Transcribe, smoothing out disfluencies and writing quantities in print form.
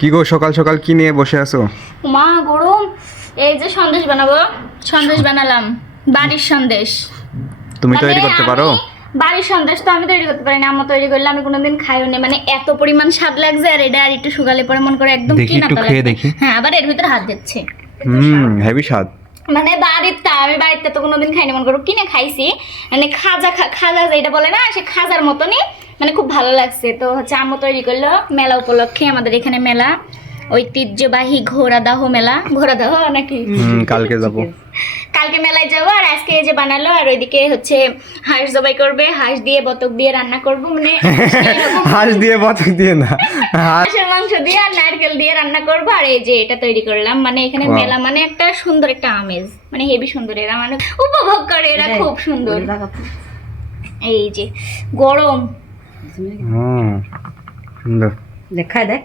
কি গো সকাল সকাল কি নিয়ে বসে আছো? মা গরম, এই যে সন্দেশ বানাবো। সন্দেশ বানালাম, বাড়ির সন্দেশ। তুমি মানে তৈরি করতে পারো? বাড়ির সন্দেশ তো আমি তৈরি করতে পারি না, আম্মা তৈরি করলে আমি কোনোদিন খাইও না। মানে এত পরিমাণ স্বাদ লাগছে, আর এটা আর একটু শুকালে পরে মন করে একদম দেখি কি না একটু খেয়ে দেখি। হ্যাঁ, আবার এর ভিতরে হাত দিচ্ছে। হেভি স্বাদ। মানে আমি বাড়িতে তো কোনোদিন খাইনি, মন করো কিনে খাইছি। মানে খাজা যেটা বলে না, সে খাজার মতনই, মানে খুব ভালো লাগছে। তো হচ্ছে আম্মু তৈরি করলো মেলা উপলক্ষে। আমাদের এখানে মেলা, ঐতিহ্যবাহী ঘোড়াদাহ মেলা। ঘোড়াদাহ নাকি? কালকে যাব। কালকে মেলায় যাবো, আর আজকে এই যে বানালো। আর ওইদিকে হচ্ছে হাঁস জবাই করবে, হাঁস দিয়ে বতক দিয়ে রান্না করবো। মানে এরকম হাঁস দিয়ে বতক দিয়ে না, হাঁসের মাংস দিয়ে আর নারকেল দিয়ে রান্না করবো। আর এই যে এটা তৈরি করলাম। মানে এখানে Wow. মেলা মানে একটা সুন্দর একটা আমেজ, মানে হেভি সুন্দর। এরা মানে উপভোগ করে, এরা খুব সুন্দর। এই যে গরম, সুন্দর। দেখায় দেখ।